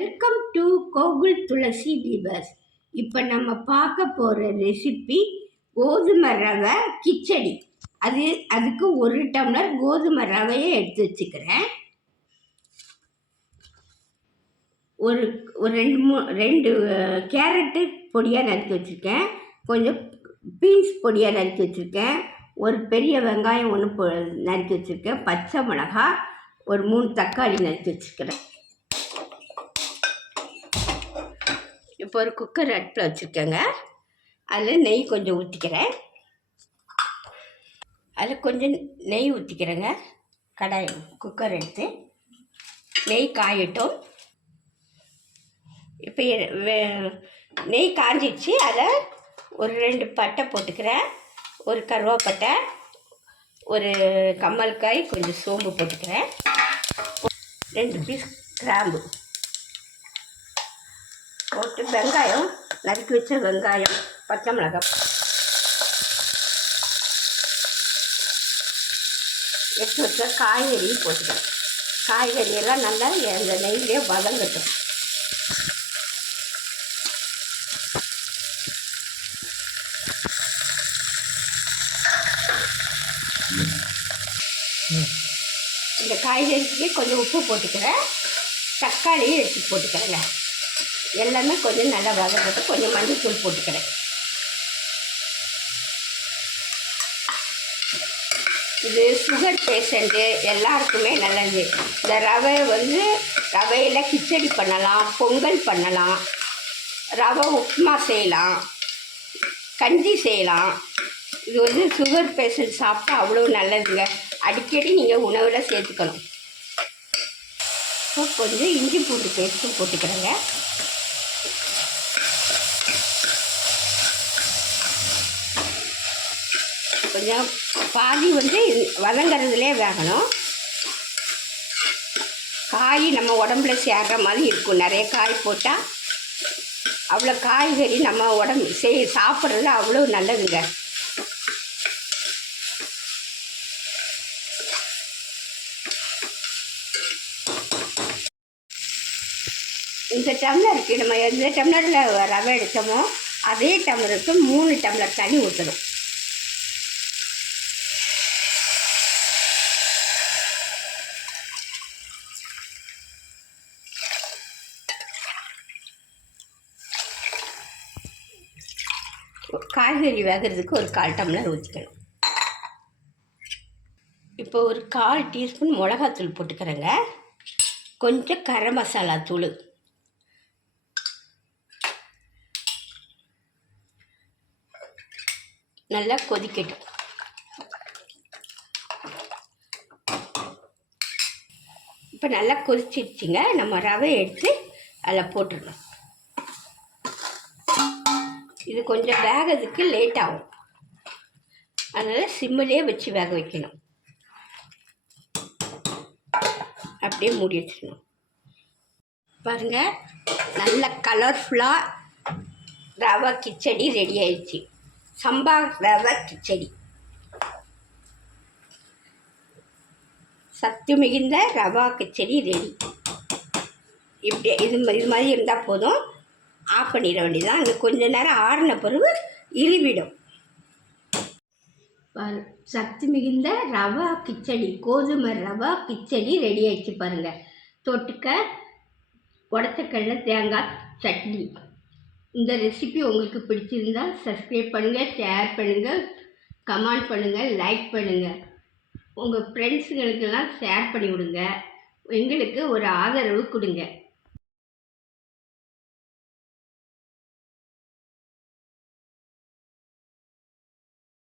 Welcome to Gokul Thulasi weavers. இப்போ நம்ம பார்க்க போகிற ரெசிபி கோதுமை ரவை கிச்சடி. அதுக்கு 1 டம்ளர் கோதுமை ரவையை எடுத்து வச்சுக்கிறேன். ஒரு ரெண்டு கேரட்டு பொடியாக நறுக்கி வச்சுருக்கேன். கொஞ்சம் பீன்ஸ் பொடியாக நறுக்கி வச்சுருக்கேன். ஒரு பெரிய வெங்காயம் ஒன்று நறுக்கி வச்சுருக்கேன். பச்சை மிளகாய், ஒரு 3 தக்காளி நறுக்கி வச்சுருக்கிறேன். இப்போ ஒரு குக்கர் அடுப்பில் வச்சுருக்கேங்க. அதில் நெய் கொஞ்சம் ஊற்றிக்கிறேன். அதில் கொஞ்சம் நெய் ஊற்றிக்கிறேங்க. கடாய் குக்கர் எடுத்து நெய் காயட்டும். இப்போ நெய் காஞ்சிடுச்சு. அதை ஒரு 2 பட்டை போட்டுக்கிறேன். ஒரு கருவேப்பட்டை, ஒரு கம்மல்காய், கொஞ்சம் சோம்பு போட்டுக்கிறேன். 2 பீஸ் கிராம்பு போட்டு வெங்காயம் நறுக்கி வச்ச வெங்காயம், பச்சை மிளகாய் எடுத்து வச்ச காய்கறி போட்டுக்கிறேன். காய்கறியெல்லாம் நல்லா அந்த நெய்யிலே வதங்கட்டும். இந்த காய்கறிக்கு கொஞ்சம் உப்பு போட்டுக்கிறேன். தக்காளியும் எடுத்து போட்டுக்கிறேங்க. எல்லாமே கொஞ்சம் நல்லா வதங்கட்டு. கொஞ்சம் மஞ்சள் போட்டுக்கிறேன். இது சுகர் பேஷண்ட்டு எல்லாருக்குமே நல்லது. இந்த ரவையில் கிச்சடி பண்ணலாம், பொங்கல் பண்ணலாம், ரவை உப்புமா செய்யலாம், கஞ்சி செய்யலாம். இது சுகர் பேஷண்ட் சாப்பிட்டா அவ்வளோ நல்லதுங்க. அடிக்கடி நீங்கள் உணவில் சேர்த்துக்கணும். கொஞ்சம் இஞ்சி பூண்டு பேஸ்ட்டும் போட்டுக்கிறேங்க. கொஞ்சம் பாதி வதங்கிறதுலே வேகணும். காய் நம்ம உடம்புல சேர்கிற மாதிரி இருக்கும். நிறைய காய் போட்டால் அவ்வளோ காய்கறி நம்ம உடம்பு சாப்பிட்றது அவ்வளோ நல்லதுங்க. இந்த டம்ளருக்கு நம்ம எந்த டம்ளரில் ரவை எடுத்தோமோ அதே டம்ளருக்கு 3 டம்ளர் தண்ணி ஊற்றணும். காய்கறி வேகிறதுக்கு ஒரு 1/4 டம்ளர் ஊற்றிக்கணும். இப்போ ஒரு 1/4 டீஸ்பூன் மிளகாத்தூள் போட்டுக்கிறேங்க. கொஞ்சம் கரம் மசாலா தூள், நல்லா கொதிக்கட்டும். இப்போ நல்லா கொதிச்சிடுச்சிங்க. நம்ம ரவை எடுத்து அதில் போட்டுடணும். இது கொஞ்சம் வேகிறதுக்கு லேட் ஆகும். அதனால் சிம்மிலே வச்சு வேக வைக்கணும். அப்படியே மூடி வச்சிடணும். பாருங்கள், நல்ல கலர்ஃபுல்லாக ரவை கிச்சடி ரெடி ஆயிடுச்சு. சம்பா ரவை கிச்சடி, சத்து மிகுந்த ரவா கிச்சடி ரெடி. இப்படி இது மாதிரி இருந்தால் போதும். ஆஃப் பண்ணிட வேண்டியதான். அது கொஞ்ச நேரம் ஆறின பிறகு இறுவிடும். சத்து மிகுந்த ரவா கிச்சடி, கோதுமை ரவா கிச்சடி ரெடி ஆகிடுச்சு பாருங்கள். தொட்டுக்க உடச்சக்கடலை தேங்காய் சட்னி. இந்த ரெசிபி உங்களுக்கு பிடிச்சிருந்தால் சப்ஸ்கிரைப் பண்ணுங்கள், ஷேர் பண்ணுங்கள், கமெண்ட் பண்ணுங்கள், லைக் பண்ணுங்கள். உங்கள் ஃப்ரெண்ட்ஸுங்களுக்கெல்லாம் ஷேர் பண்ணி விடுங்க. எங்களுக்கு ஒரு ஆதரவு கொடுங்க.